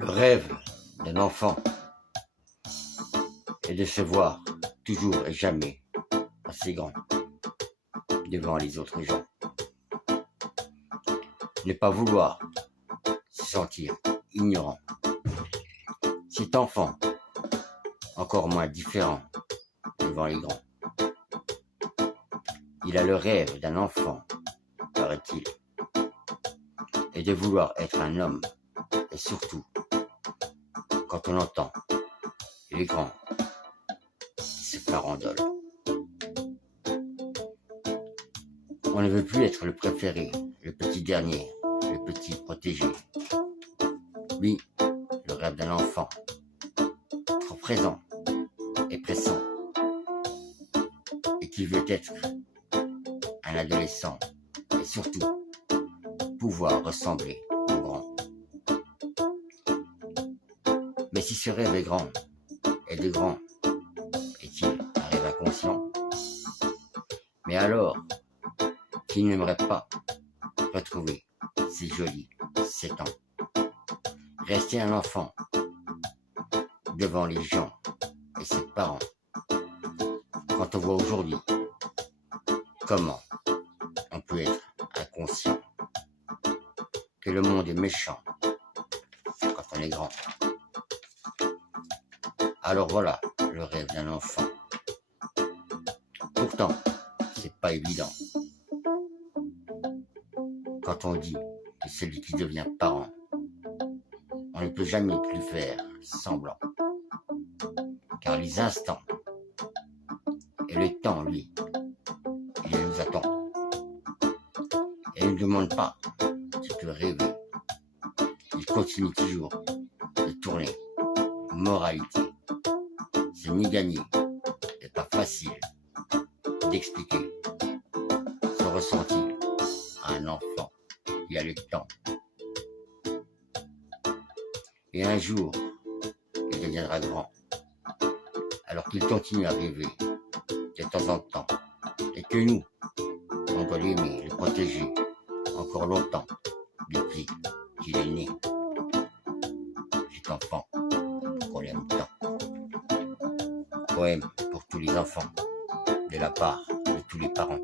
Le rêve d'un enfant est de se voir toujours et jamais assez grand devant les autres gens. Ne pas vouloir se sentir ignorant. Cet enfant, encore moins différent devant les grands. Il a le rêve d'un enfant, paraît-il, et de vouloir être un homme, et surtout, quand on entend les grands qui se farandolent. On ne veut plus être le préféré, le petit dernier, le petit protégé. Oui, le rêve d'un enfant, trop présent et pressant, et qui veut être un adolescent, et surtout pouvoir ressembler au grand. Mais si ce rêve est grand, et de grand, est-il un rêve inconscient? Mais alors, qui n'aimerait pas retrouver ces jolis 7 ans? Rester un enfant devant les gens et ses parents. Quand on voit aujourd'hui comment on peut être inconscient, que le monde est méchant quand on est grand. Alors voilà le rêve d'un enfant. Pourtant, c'est pas évident. Quand on dit que celui qui devient parent, on ne peut jamais plus faire semblant. Car les instants et le temps, lui, il nous attend. Et il ne demande pas si tu veux rêver. Il continue toujours de tourner. Moralité, c'est ni gagné, c'est pas facile d'expliquer son ressenti à un enfant qui a le temps. Et un jour, il deviendra grand, alors qu'il continue à rêver de temps en temps, et que nous, on doit l'aimer, le protéger encore longtemps, depuis qu'il est né. Cet enfant qu'on aime tant. Poème pour tous les enfants, de la part de tous les parents.